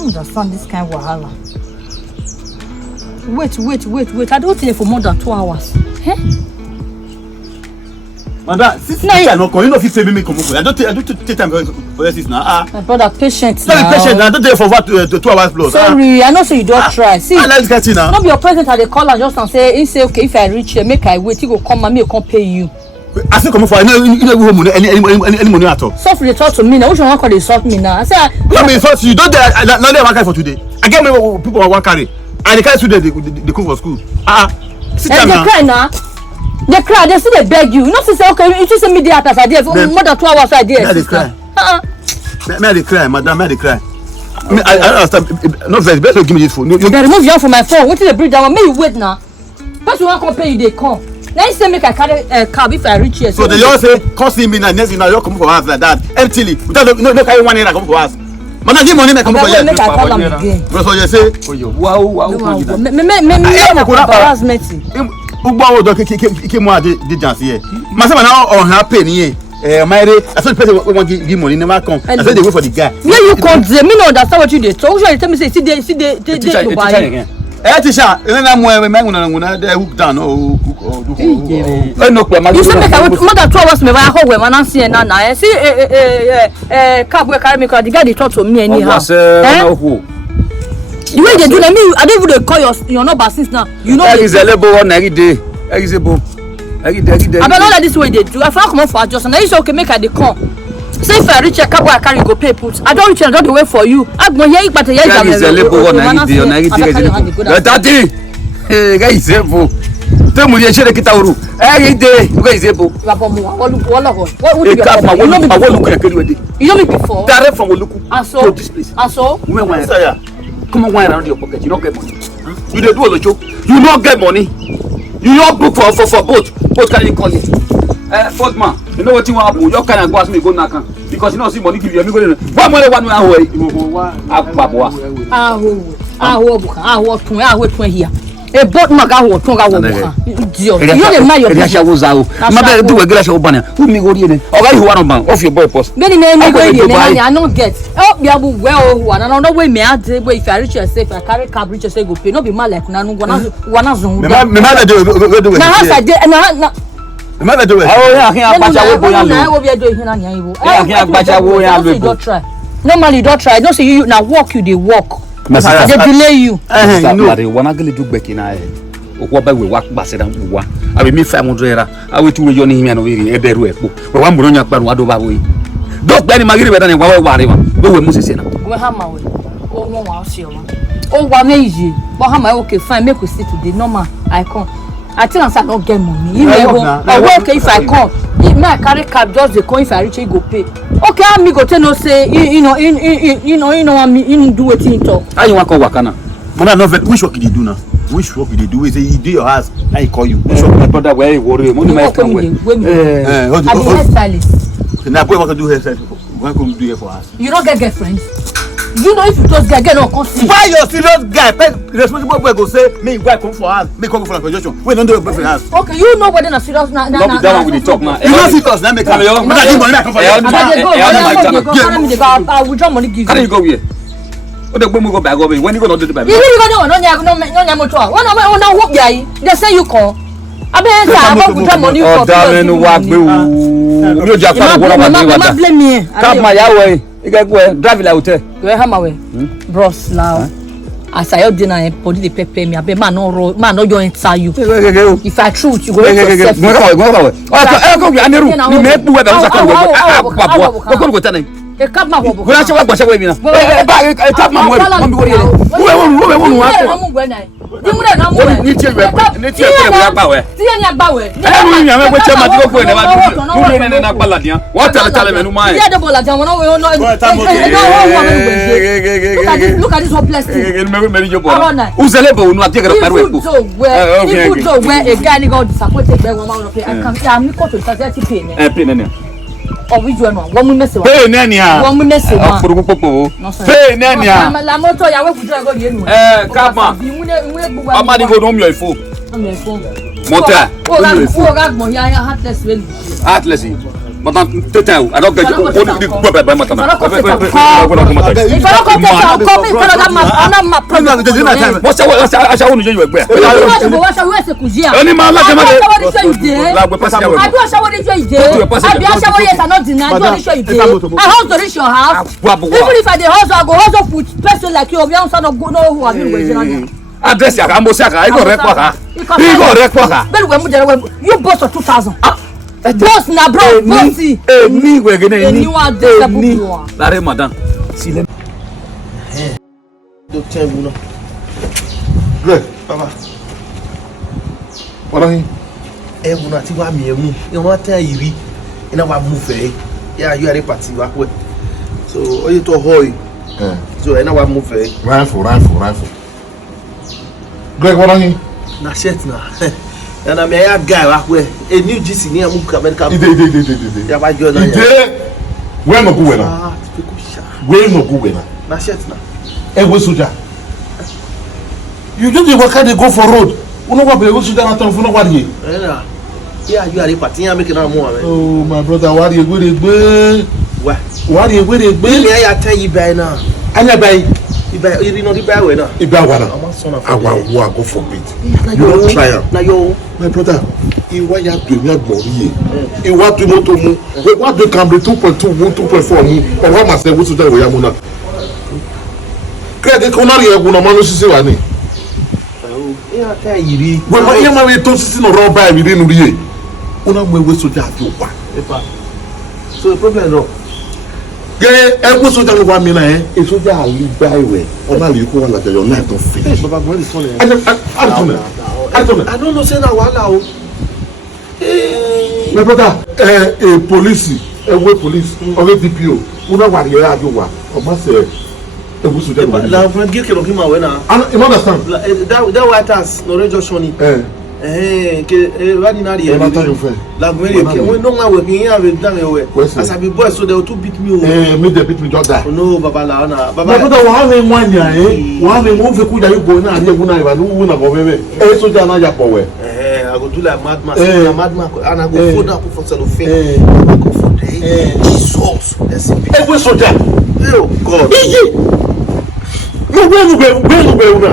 don't understand this kind of wahala. Wait. I don't think for more than 2 hours. Eh? Madam, since you not come, you know if you pay me come over. I don't take time for your sister now. My brother, patient now. Not patient. I don't take for what 2 hours plus. Sorry, I know so you don't try. See, let's get it now. Not be your present at the call and just and say okay, if I reach here, make I wait. He go come and me come pay you. I still come for you know money any money at all. Soft they talk to me now. Which one call they insult me now? I say no me insult you. Don't not let one carry for today. I get me people want carry. And they carry students they come for school. Sit down now. They cry now. They cry. They see they beg you. Not to say okay. You just say me there after I did for more than 2 hours I did. They cry. May they cry, madam. May they cry. I don't understand. No vex. Better give me this phone. You remove your from my phone. What is the bridge down? May you wait now. First you want to pay you they come. Now you say make I carry a cab if I reach here. So they just say costing me now. Next you know you come for us like that emptily. Without no carry 1 naira come for us. Madam give money make come for you. Make I call them again. So you say wow. Embarrassment. Ugbo wo do ke mo ade dance here. Ma say na on happy ni here. My I said person want give money never come. I said they wait for the guy. Where you come there? Me no understand what you dey talk. You tell me say see they buy. Teacher, na mo nguna dey hook down no you say make I wait more than 2 hours me buy we man see na see cab we carry me cause the guy dey talk to me anyhow. The way they do like me, I don't even call your number since now. You know is a label one every day. Every day. I don't know that this way they do. If I come up for adjustment, now you say okay make I dey come. Say if I reach a cab I carry go pay put. I don't reach I don't wait for you. I go here but here is a label one every day. Daddy, guy is able. Tell me you share kita uru. Every day you guys able. You know me before? Direct from Oluku. To this place. Come on, wine around your pocket. You don't get money. You don't do all the joke. You don't get money. You don't book for both. Both can you call it? Fourth man. You know what you want to do? You can't go ask me go now because you don't see money give you. Go one way. Here. A boat maga wo tonga wo ha idiot you dey mind your business wo za wo ma be do we gela show bana who me go dey o ga you one man off your boy post me me go dey I no get help me abu we o one na no way me ade we if I reach yourself I carry cab reach yourself go pay no be man like na no go na zon me ma do na house I dey na me ma do we oh ya kin agbaja wo boya na wo be do hin na yan ibo ya kin agbaja wo ya lo don't try normally you don't try don't say you na work you dey work they delay you. No. Wanna go do back in I. What by we work bassed and wa. I will meet 500. I will to your name and we a beru. But one Brunia Panuado Bawi. Don't buy Magri than a Wawa. Go with Moses. We have my way. Oh, no, I'll see you. Oh, what easy. But how my okay, fine, make we see today. Normal, I come. I tell us I don't get money. You know, I work if I come. If I carry cab, just the coin if I reach, you go pay. Okay, I'm go tell no say you know me do what you talk. How you want to work now? Mother, no which work did you do now? Which work did you do? Is you do your house? I call you. Which work? My brother, where you worry? Money my come with. I'm the hairstylist. Now, boy, what to do hairstylist? What can do here for us? You don't get girlfriends. You know if you just get no consent. Why you serious guy? Responsible boy go say me go come for us. Me come for a projection. We don't do a boyfriend house. Okay, you know whether na serious na. Not down with the talk now. You don't serious now. Me come here. But I give money come for you. I will draw money give you. Can you go here? What the boy go back over? When you go not do the back? You go no motor. One work guy. They say you come. I be I will draw money for. Oh, darling, what we? You just want blame me. Come my way. You got go drive la hotel. Go hammer way. Bros now. As I dinner and body the pepper me, I be man no join inside you. If I truth you go yourself. Go you me make we be so come go tell e cap ma wo. Go na se wa gbo se we mi na. E cap ma mo be worry. We na. Dimure na mo. Ni tie we ya gba we. Tie ni agba we. E mu mi ame go che ma ti go ko ne ma du. Du ne na gbala dian. What tell me no man. Tie de bola dian wona we no. Look at this one plastic. Who zele bo nu ati gara paru epo. People so where a guy go disappointed be won ma no pay. I can am ni ko to society pay ne. Pay ne. Oh, we do no. One mess. Pay nenia. One mess. Furugu popo. Pay nenia. La moto ya we fudu go die nu. Kama. Amadi go no mi ifo. Motor. O ga gbon ya heartless we. Heartless. Madam, I don't get you. What do you go by Madam? If I don't come in what's I want to you where? Any man like I your house. Even if I the house, I go house with person like you, young son of good know who have been waiting. Address ya Ambosaka, I go record her. He go record her. You boss of 2000. Boss na bro, bossy. Me we gonna ni wa de sabu. Lare madam. See them. Docteur Bruno. Good, papa. What are you? Bruno ti wa mi emu. E won tan yiri. Ina wa mu fe. Yeah, you are a party wa we. So, oye to hoy. So, ina wa mu fe. Rifle. Greg, what are you? Na shirt na. And I'm a guy wa we. A new GC ni amu America. Ide. Ya ba jo na ya. Ide. Where no go na? Ah, typical sha. Where no go na? Na shirt na. We soldier. You just dey waka dey go for road. Uno wa be soldier na tan fun no wa dey. Na. Yeah, you are a party ya make na mu ame. Oh, my brother, what dey gbe? Wa. What dey gbe? Me ya tell you by now. Anya bai. Iba you no di by we na. Iba wa na. I'm son of Awa wo go forbid. Na You don't try am. Na yo. My brother, iwa ya do mi agbori e. Iwa do moto mu. We wa do Camry 2.2 mu 2.4 mu. O wa ma se wo soldier we ya mu na. Greg, ko na ri egun na ma no sisi wa ni. Yeah, tell you. We ma ye ma we to sisi no ro ba mi ri nu ri e. Una mo we soldier ajo wa. So the problem no. Every soldier no want me na a soldier ali buy we. Ona li ko wan la your life don finish. Baba go this one. I don't know say na wahala o. My brother, a police, a way police, or a DPO. Una wari ya ajo wa. O ma se every soldier no. La friend give kilo him away na. You understand? That white house no just shoni. Wadi na ri. La go me ke we no ma we kin ya we down we. As I be boy so they to beat me o. Me they beat me just that. No baba la na. Baba. My brother wa me nwanya wa me mo fe ku ja yo go na ri eguna iba no wu na go bebe. Soldier na ya po we. I go do like madman. Madman and I go fold up for cellophane. I go for day. Jesus. Every soldier. Oh God. No, where una.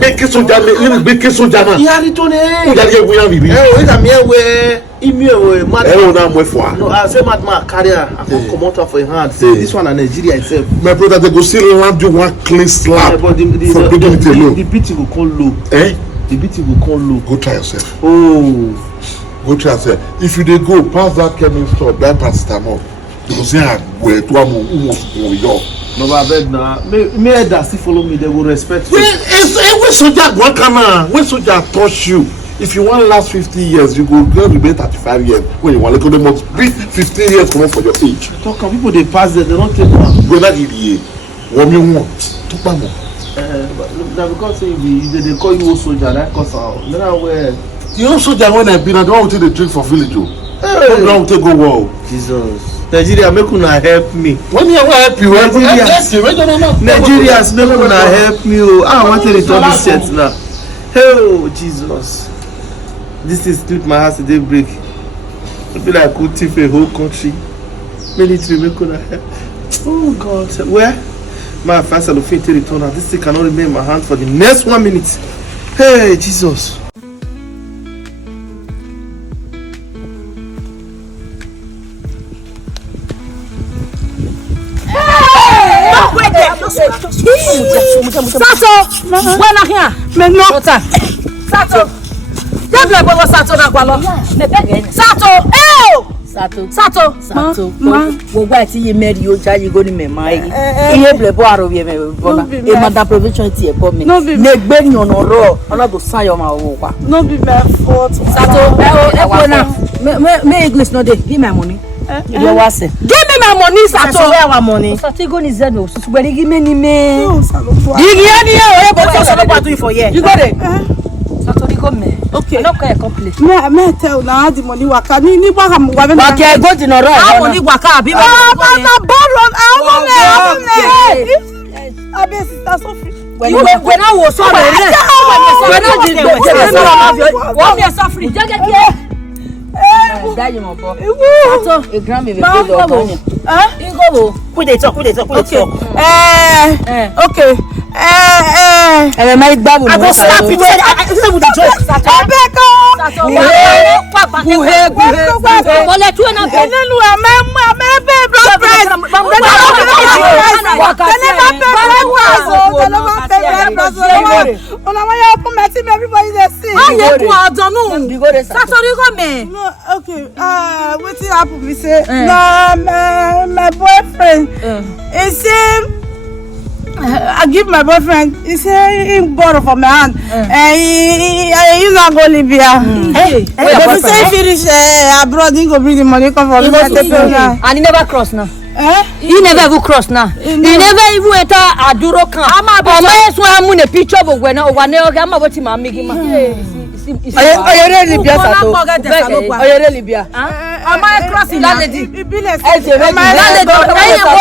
Big soldier man. Yeah, return eh. We dey we am bibi. We na me we imi madman. Na mo fwa. No, I say madman carrier. I come out for your hand. Say this one na Nigeria itself. My brother, they go still land you one clean slap for beating it alone. The beat will come low. The beat will come low. Go try yourself. Oh. Go try yourself. If you dey go pass that chemist store, buy paracetamol. You go say where to am yo. No, I beg now. Me that still follow me. They will respect you. When soldier go come when soldier touch you, if you want last 50 years, you go remain 35 years. When you want to go, they must be 15 years come for your age. Talk people they pass there, they don't take one. Go that idiot. What you want? Talk about more. Now because they call you soldier, that cause then I wear. You know soldier when I been, I don't want to drink for village. I don't want to go wow. Jesus. Nigeria, make una help me. When you help you, Nigerians, make una help me. I want to return this set now. Oh Jesus, this is sleep my house today break. I feel like I could thief a whole country. Military, make una help. Oh God, where my first cellophane to return now. This thing cannot remain in my hand for the next 1 minute. Hey Jesus. Sato, when I hear, me no. Sato, don't let go Sato na kwalo. Sato, Sato. Wo gba ti ye meri o ja yi go ni me mai. Iye Blembo aro ye me bona. E madam provision ti e bo me. Me gbe yan no ro, Olorun san yo ma wo kwa. No be my fault. Sato, e wo na. Me English no dey. Give me money. You don't want it. Give me my money, Sato. Where our money? Sato go ni zeno. So where give me ni me. No, Salopo. Give me o go for Salopo do it for here. You got it. Sato go me. Okay. No can complete. Me tell na the money waka ni wa ka wa me. Waka go di no ro. How money waka abi ba. Na borrow. I me. Abi sister so free. When I was sorry. When I did. What me so free. Daddy mo bo. Iwu. A gram me be Ma, go do. Igobo. Who they talk? Okay. Okay. My babu. I go slap you. I say with the joke. Abeko. Guhe. Ole tu na be. Nenu amebe blood pressure. Everybody they see. Okay. Wetin happen be say na my boyfriend. He say I give my boyfriend. He say he borrow from my hand. I use am go Libya. But he say finish abroad, he go bring the money come for me. And he never cross now. He never even cross now. He never even enter Aduro camp. Ama so amu ne picture bo gwe na owane oga ama boti ma migi ma. Oyere Libya sato. Oyere Libya. Ama cross that lady. That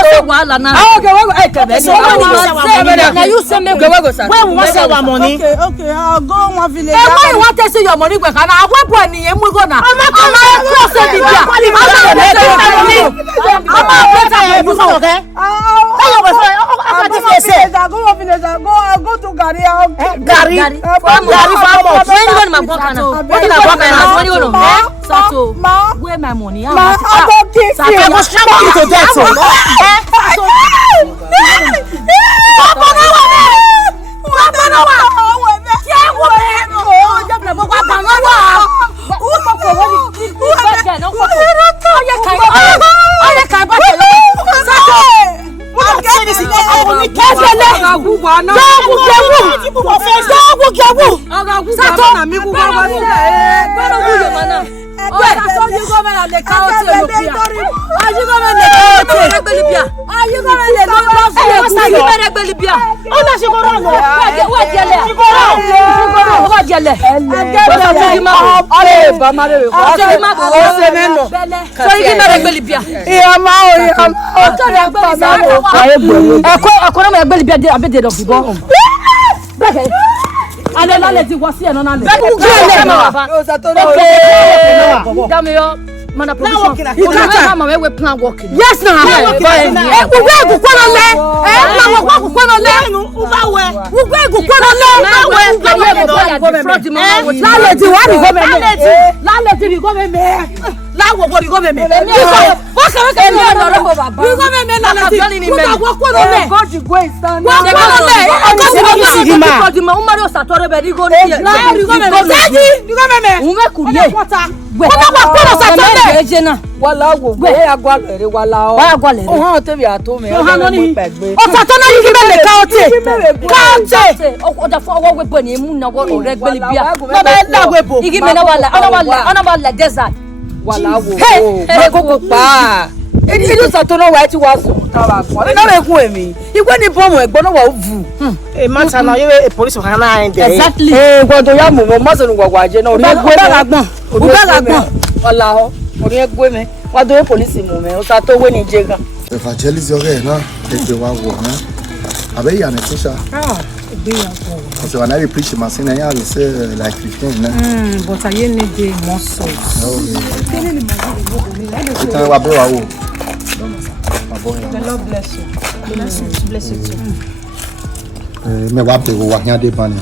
lady wala na. Okay, we go tebe. So na you say make we go sa. When we want sell our money. Okay, I'll go one village. Why you want to see your money gwe kana? Agwapo ni emu go na. Ama cross Libya. I go to Gary. Gary farmers. When you go my Bokana? What na Bokana? When you go no? Sato. Where my money? I go give you. I go strangle you to death. Mana provision. You can't mama we plan working. Yes na. We go kwano le. Na wo kwano le. Uba we. We go kwano le. La lady wa bi go me. La lady bi go me. La wo go bi go me. What can we can do no baba. We go me la lady. We go kwano le. God the go stand. Wa kwano le. God the ma umari osatore be ri go ni. La ri go me. Ri go me. Unwe kuriye. Ona wa kwano satore. Ejena. Wala wo. We agwa lere wala o. Wa agwa lere. O han te bi ato me. O han ni. O satona ni ki me le kaote. Kaote. O da fo wo we bo ni mu na wo regbeli bia. No be la we bo. Igi me na wala. Ona wala desert. Wala wo. Hey, koko pa. Idu satona wa ti wa so tawa kwa. Na me ku emi. Igwe ni bomo egbo no wa ovu. E mata na ye police kan na ende. Exactly. Gbodo ya mo ma so nu gwagwa je na ori egwe me. Ubelagbon. Wala o. Ori egwe me. Wa do police mu me. O sa to we ni je gan. Evangelist ore na egbe wa wo na. Abe ya na social. Egbe ya ko. Because when I preach my sin, I say like 15 na. But I need the more salt. It's a wabe wa wo. The Lord bless you. Bless you too. Me wa be wo wa hia de bani.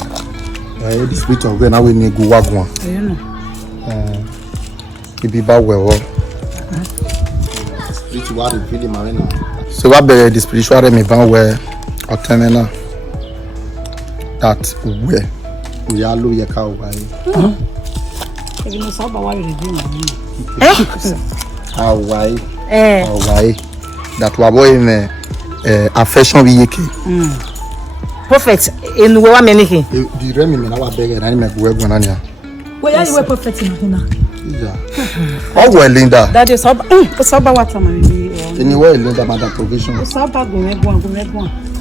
The spirit of God na we ni go wa go. Ibi ba we wo. Spiritual really marina. So wa be the spiritual me ban we otemena. That we are low yaka why. You know so about what you do. How why? Why? That we boy in affection we yeke. Prophet in we wa many here. The remi me na wa beg na me go egbo na nia. Where are you prophet in Huna? Yeah. Oh well Linda. That is so what am I? Anywhere Linda madam provision. So about go me.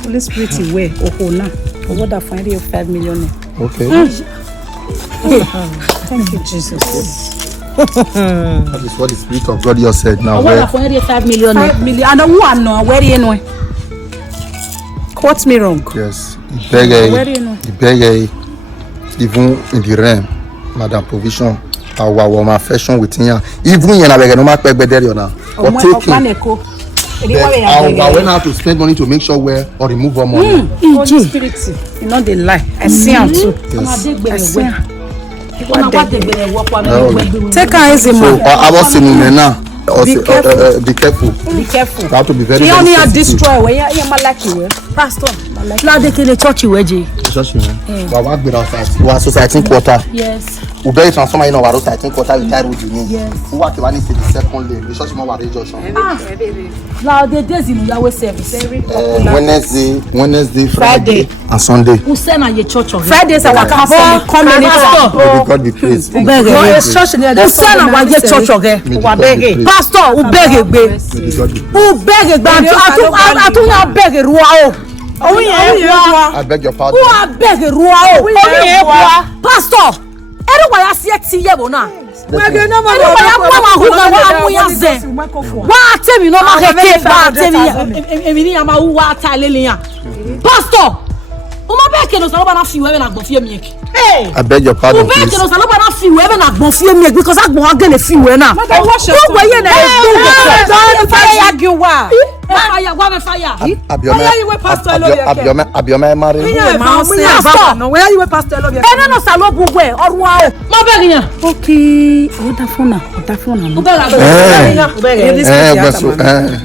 Holy Spirit where Ohona. What that find you 5 million. Okay. Thank you, Jesus. That is what the Spirit of God just said now. What that find you 5 million. 5 million. And who I know where you know? Quote me wrong. Yes. Where you know? The beggar even in the realm, madam provision our fashion with him. Even in a no matter better or not. Or taking. I went out to spend money to make sure where or remove our money. Holy Spirit, you know they lie. I see him too. Yes. I see him. Take her easy, So man. I was saying now. Be careful. Be careful. Be careful. You have to be very, He very only had sensitive. destroy where you like you Pastor. Now they can church you, Eji. Just we work with outside. We are society quarter. Yes. We bury transformer in our society quarter. We tie road in. Yes. We work one is the second lane. We just more worry just. Now the days in Yahweh service. Wednesday, Friday, and Sunday. Who send at your church? Fridays our pastor come in May God be praised. church near Who send at your church? Pastor, who beg it, who beg it, I don't have beg it. I beg your pardon. Who are beg it? Pastor, everyone has yet to see you now. Why tell me no Pastor, I beg your pardon, please. Because I'm going to feel now. Abioma married. Where are you pastor? Okay,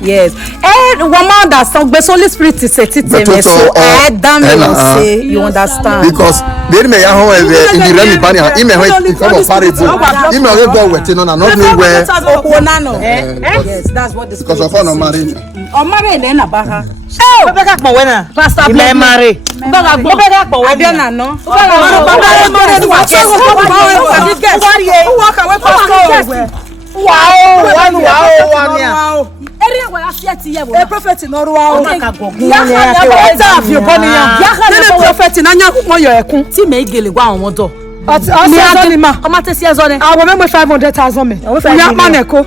yes. And woman that song the Holy Spirit is a teacher, so I damn say you understand. Because they may have in the realm bania, he may have come of parable. He may have go waiting on another way. Yes, that's what this because of our marriage. Oh, marry then abaha. Oh, Pastor Blembo. Adena no. Wow. Area where I see here. A prophet in Orwa. Prophet in Anya Moyo Ekun. Ti me gele gwa won do. O ma te si ezone. I remember 500,000 me. Ya maneko.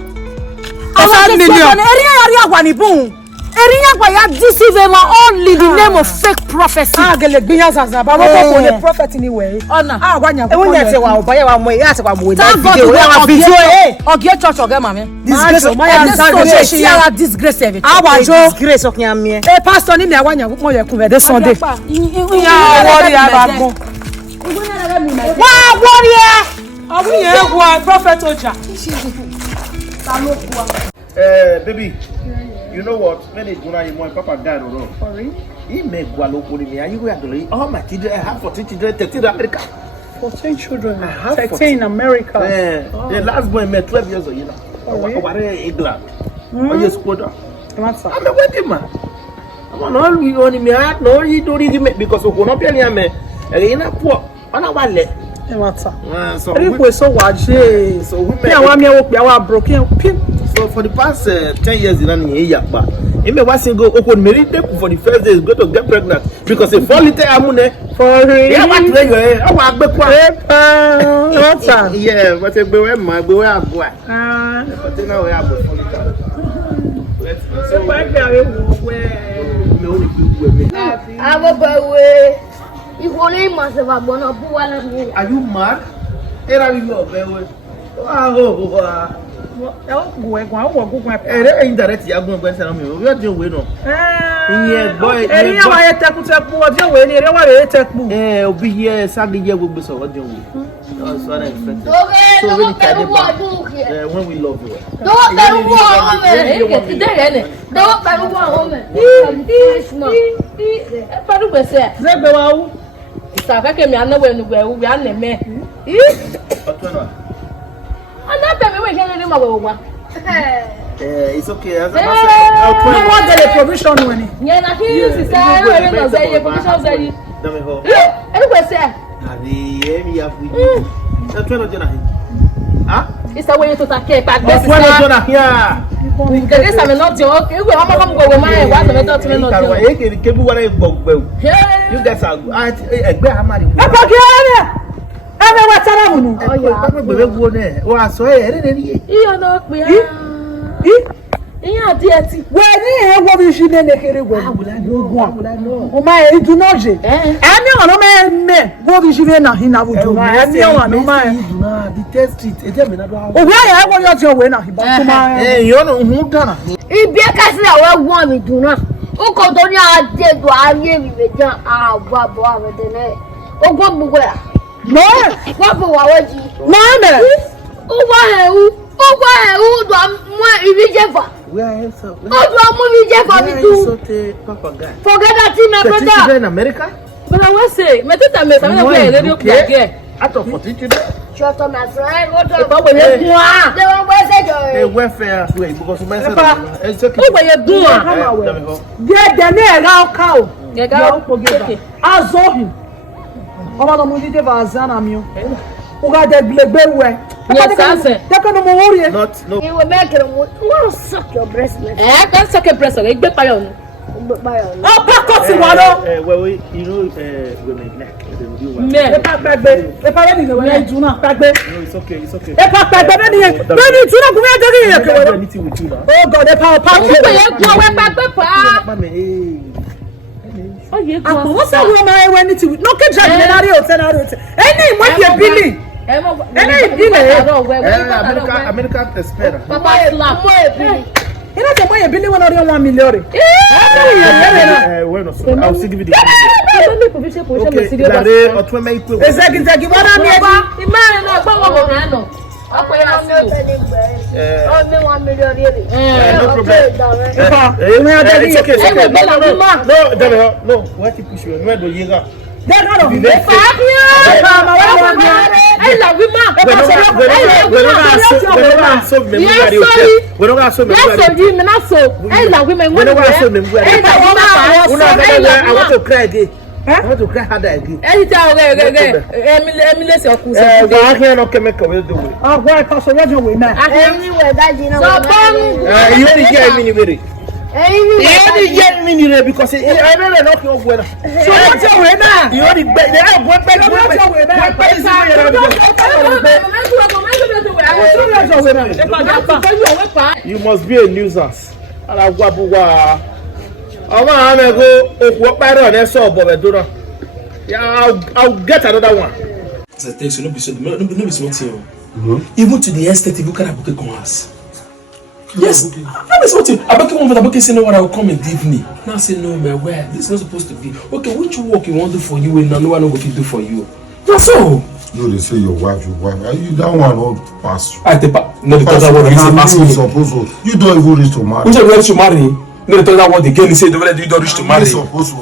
5 million. Area gwa ni bun. Area gwa ya deceive only the name of fake prophecy. Gele gbiyan zaza ba mo ko le prophet ni we. Ona. Wanya E won ye te wa obaye wa mo ya te wa mo video ogie church oge mama. Disgrace disgrace every. disgrace okian me. Eh pastor ni me awanya mo ye kun be Sunday. Ya worry abagbon. Wa warrior. Awuye egwa prophet Oja. Baby, you know what? When they go now, you want Papa died or not? Sorry. He make Gualopo me. Are you going to all my children? I have 14 children, 13 in America. 14 children. I have 13 in America. The last boy met 12 years old. You know. What are England? Or you squatter? I'm a wedding man. I'm not only me. I know you don't even make because of one of your men. And you're not poor. I'm not wallet. So for the past 10 years, he may was go open married for the first days go to get pregnant because a 4 liter amune for yeah, but a boy, my boy, but now we have 4 liter. Are you mad? Era you go indirect ya go gbe tell me we are doing we no boy eri ya wa ye teku o de we ni eri wa re teku obi ye sagi ye gbogbo so what do we so I expect so when it came back when we love you it's okay. As I want the provision when yeah, na here is the provision say. Anyway, say. It's the way to take back. This is not your okay. We have come go my what the not you guys are Iya dieti. When you what we should nekere go. O ma e do no je. Ani ono me go we should na hina wo do. Ani ono ma do na the test it. E dem na do. O we ya go yo je we na hiba to ma. Yo no hu dana. Ibi ka si awe won mi do na. O ko do ni ade do aye mi be jan awa bo awe de ne. O go gbogbo ya. No, wa bo wa waji. Mama. O wa he u do mo ibi jefa. Where are so? O do mo ibi jefa mi do. Forget that thing, my brother. In America? But I was say, me tell me say me play radio play. Out of 40 today? Shut up, my friend. What E pa we dun a. They won't waste it. Hey, welfare way because my son. It's okay. O we dun a. Get the ne ra cow. Ge ga o ge. Azo him. Oma no mu dide vazana mi o. O ga de glegbe we. Yes, answer. They can no worry. Not no. You will make it. What suck your breast, man. Don't suck your breast. E gbe pa yo nu. Oh, pack up the water. Well, you know, women black. Me. E pa gbegbe. E pa ready we na ju na gbegbe. No, it's okay. It's okay. E pa gbegbe ni. Ni ju na ku me de ni ke we. Anything with you now. Oh God, e pa. Mo pe ye gbo we pa pe pa. Oh ye gbo. Apo what's that woman when it no ke drag na ri o te na ri o te. Any mo ye billing. America espera. Papa slap. You know the money billing 1 million. Bueno, so I'll still give you the okay, Larry, or 2 make it. Exactly, what I'm here. Imagine no gbo wo na no. Apo ya Only 1 million really. No problem. It's okay. No, why keep pushing? Where do you go? They're not of I love you, ma. We're not so I love women. I want to cry again. I want to cry harder again. Oh, why cause original women? Anyway, that you know. You only get me because I don't know your weather. So what's your weather? You only bet they have one bet. You must be a nuisance. I'll get another one. As I tell you, no be small. Even to the estate, you can book a house. Yes, I was watching. I became one, but I became saying, "No, I will come and leave me." Now I say, "No, man, where? This is not supposed to be." Okay, which work you want to do for you and no one will do for you? That's all. No, they say your wife. Are you that one not pass? I take no, the other one is pass me. You don't even reach to marry. You don't reach to marry. No, the other one again. He said, "You don't reach to marry." You supposed to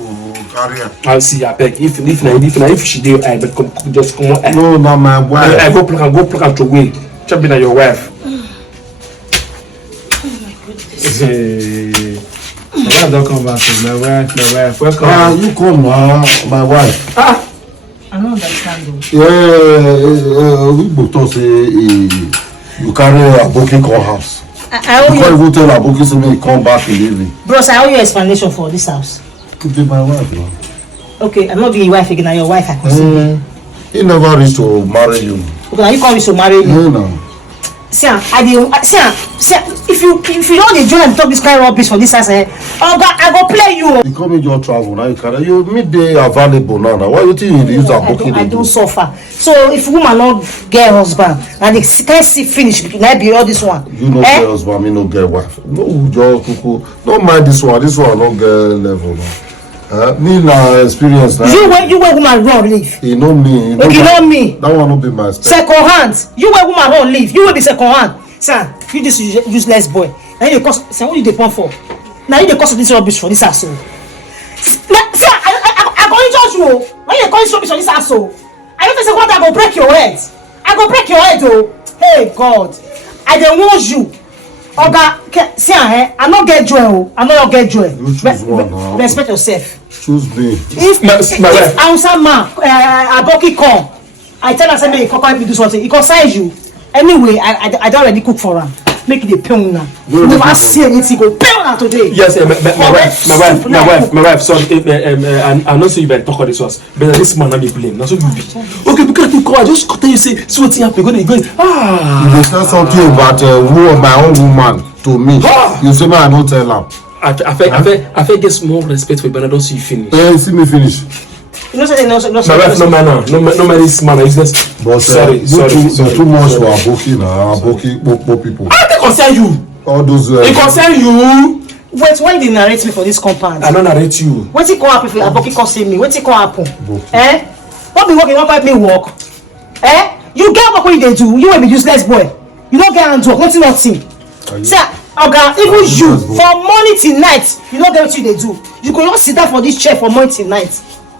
carry. I'll see. I beg. If she do, I but just come on. No, not my wife. I go plug and throw away. Chop in your wife. My wife don't come back. My wife. Welcome. You come, my wife. I don't understand though. Yeah, we both say you carry a booking call house. I owe you. Before you tell a booking, say me come back immediately. Bros, I owe you explanation for this house. Could be my wife, no? Okay, I'm not being your wife again. I'm your wife. I consider. He never reached to marry you. Okay, now you come to marry me. No, no. See, if you don't enjoy and talk this kind of rubbish for this house, I go play you. You come in your travel now. You midday available now. Why you think you use a booking? I don't suffer. So if woman not get husband and they can't see finish, like be all this one. You no get husband, me no get wife. No, Joe, Kuku. Don't mind this one. This one don't get level now. Me na experience now. You where woman run leave. You know me. Okay, you know me. That one will be my step. Second hand. You where woman run leave. You will be second hand. Sir, you this useless boy. Now you cost. Sir, what you depend for? Now you the cost of this rubbish for this asshole. Sir, I go in judge you. Why you calling rubbish for this asshole? I don't say what I go break your head. I go break your head, oh. Hey God, I don't want you. Oga, see, I not get joy. I not get joy. You choose one. Respect yourself. Choose me. If Hausa man, Aboki come, I tell her say make he come do something. He consign you. Anyway, I don't already cook for him. Make it a pain now. You never see anything go pain now today. Yes, my wife. So I know say you better talk of this was, but this man not be blame. That's what you be. Okay, because you call, I just tell you say, so what happened? Go. You say something about my own woman to me. You say man, I don't tell him. I get small respect for Bernardo, so you finish. See me finish. You know, say no. My wife, no manner is man, useless. But sorry. Too much for Aboki now. Aboki people. How they concern you? All those. They concern you. Wait, why did you narrate me for this compound? I don't narrate you. What's it gonna happen if Aboki can't see me? What's it gonna happen? What be working? What help me work? You get what they do. You will be useless boy. You don't get hands work. Nothing. Sir, okay, even you from morning till night, you don't get what they do. You could not sit down for this chair from morning till night.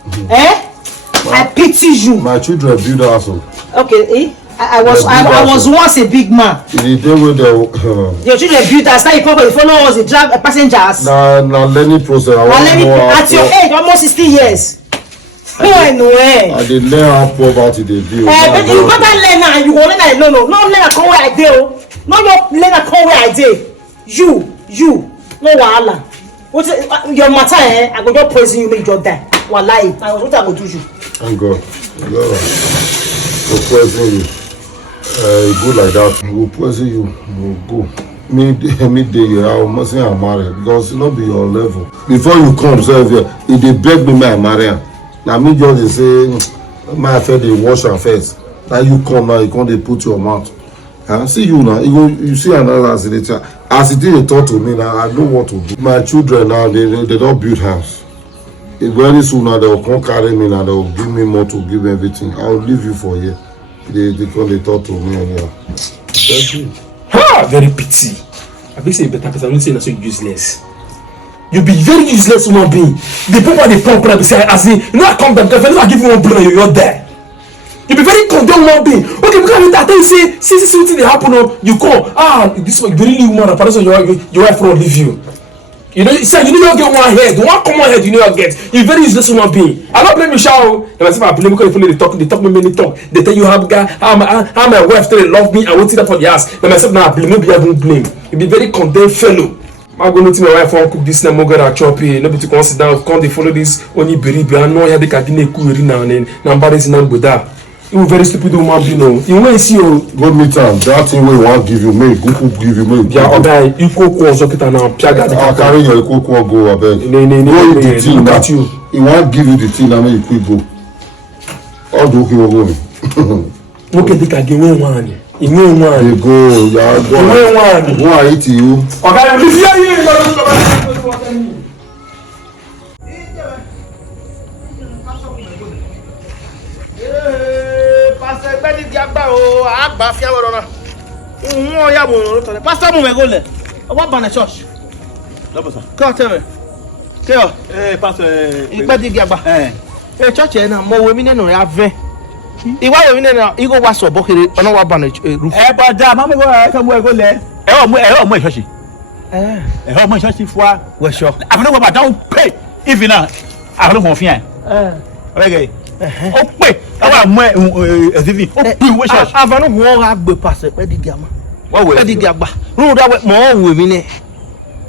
I pity you. My children build a house. Okay, I was once a big man. The day when your children build us, now you come, you follow us, they drive passengers. Now learning process. At your age, almost 60 years. I did learn how poverty they do. But you better learn now. You want to learn? No, not learn come where I do. Not your learn come where I do. You, no wahala. What your matter? I go just praising you, make you die. Wallahi, what I go do you? Thank God. We'll poison you. Go like that. We'll poison you. We'll go. Me day I must say I'm married because it not be your level. Before you come, serve here. If they beg me, I marry. Now me just say my affair they wash her face. Now you come now, you can't they put your mouth. See you now. You see another as it did talk to me now. I know what to do. My children now they don't build house. Very soon now they will come carry me now. They will give me more to give everything. I will leave you for a year. They come they talk to me anyhow. Very pity. I be say better person. I'm not saying that's so useless. You be very useless human being. The people they pump up say as in you know I come back if I give you one blow you're there. You be very condemned human being. Okay, because I tell you say something they happen you call this one very new woman person your wife will leave you. You know, you don't get one head. One common head you never get. You're very useless human being. I don't blame you, Shao. If I blame you because they talk me many talk. They tell you how my wife still love me. I won't see that for the ass. But myself now blame. Maybe I don't blame. You be very condemned fellow. I'm going to my wife won't cook this now. I'm going to chop it. Nobody can sit down. Can't they follow this? Only believe I know how they can get a cool now and then. Nobody's not good that. You very stupid woman, you know. You won't see you. Go meet her. That thing we want give you, may go give you, may. Yeah, okay. You go so kita now. I'll carry your cocoa go abeg. No. Go the thing now. He won't give you the thing now. May you quick go. All the okay go. Okay, they can give me one. You know one. They go. Yeah, go. Go and eat you. Okay, you hear you. Pastor Mumegole, what about the church? Come tell me. Pastor, church na mo we mi nenu ya ve. Iwa we mi nenu igo wa so bokere ona wa ba na roof. Boda ma me go ka mo egole. Mo church. Mo church fwa we sure. After we ba don pay even now. I don't want fian. Okay. O pe awa mo ezivi. O pe we church. Avanu wo ga gbe pastor pe di gama. What will you do? No, that way more women.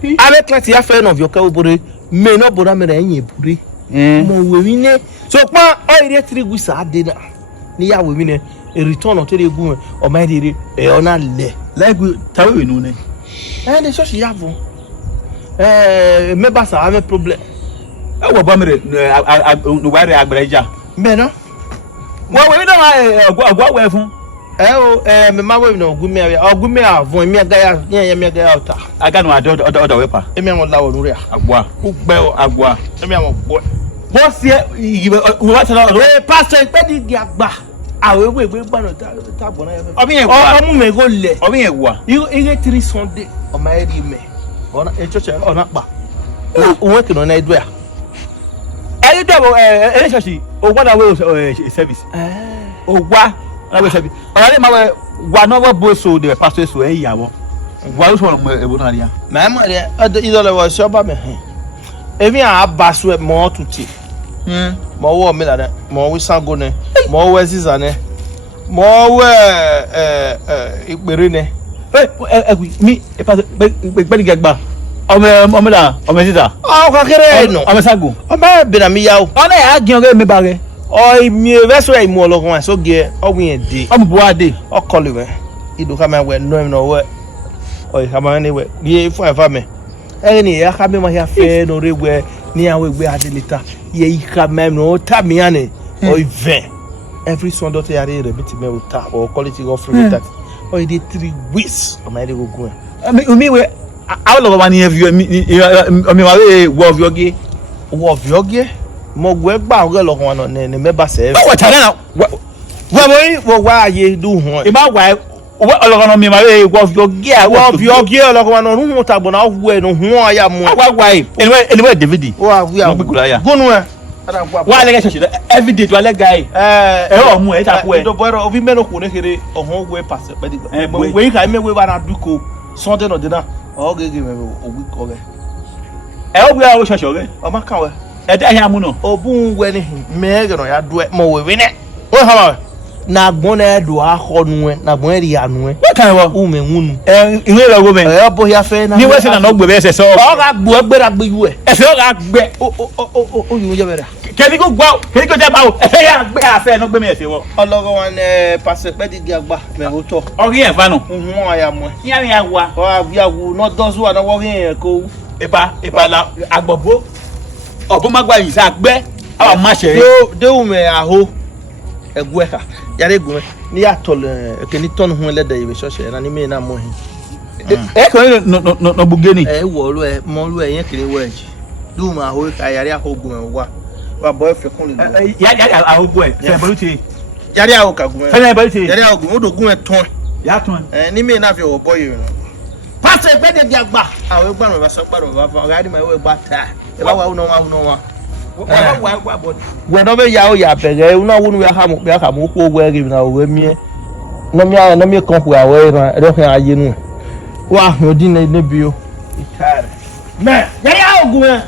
I make like the affair of your cowboy may not bother me any booty. More women. So, I read 3 weeks I did near women a return to the woman or my dear, or not like we tell you no name. And the church you have. Maybe I have a problem. I will bomb it. I don't worry, I better. Better. Well, we don't go away from. Me ma we no gumi avon mi aga ya mi aga out aga no other wepa e mi won lawo nuri agboa ugbe agboa e mi won boss here we want to pastor pe di agba awe we gba no ta gbona ya o mi e wa o mu me go le o mi e wa ire 3 Sunday o ma eri me ona e church ona pa na won ke no na edu a e do e church o gba na we service o gba I will say, I my one over so the pastor so a yawo. Why was one of Ebonaria? Mamma, either was shop at me. Every bass more to tea. More war miller, more with Sangone, more Wesizane, more Berine. Me, if I better get back. Omela, Omezida. Oh, no, I'm a sagu. I'm a bit of me out. I can't me baggy. Oh, me vessel a more long so gear, or we a day. I'm boade, or colliver. You do come and wear no what. oi come anyway ye for ever me any ya ka me ma ya fe no regwe ni awe gbe adelita ye ka me no ta me ane oi ve every Sunday to yare remit me uta or quality offering that oi dey 3 weeks o ma dey go me we how long one have you me wa of yogi mo gwe gba o lo kan na ne meba se what na wa ye do ho e ma wa olokan mi ma we of yogi olokan no ru ta bo na hu e no ho aya mo wa anyway David wa ya gunu e wa le church every day to le guy o mu e ta ko e do boy o vi me no ko ne kere o ho we pass pe di we ka me we wa na duko Sunday no dinner o gege me o wi ko ge o bi a wo church o ge o ma kan we e da ya mu no obun we ni me ge no ya do e mo we ne o ha ma na gbon na do a ho nu e na gbon ri anu e kan wo u me nwunu iwe le go me e bo ya fe na ni we se na no gbe be se so o ga gbo egbera gbe yu e se o ga gbe o yu je bera kedi ko gba kedi ko te ba o e ya gbe afe no gbe me se wo ologo wan pass pe di agba me o to o ri e fa no hu aya mo ya wa o abia wu no dozu wa na wo ri e ko ipa la agbobo obo magba yin sa gbe awa ma se de u me aho egwe ka yare gun ni ya tol keni ton hu le da ibe so se na ni me na mo hin e ko no bugeni e wo lu e mo lu e yen kire wo eji du ma aho ka yare aho gun wa boy fe kun le ya aho gun e se bolu ti yare aho ka gun se bolu ti yare aho gun o do gun e ton ya ton ni me na fi o boy yo pass e pe de agba awo gba no ba so gba no ba fa ga di ma we gba ta e ba wa no wa bueno be ya o ya bere una wonu ya ha mo ko ogwe ri na owe mi na mi kon ku awe ran e do kan aye nu wa ho din ne bi o me ya ya ogun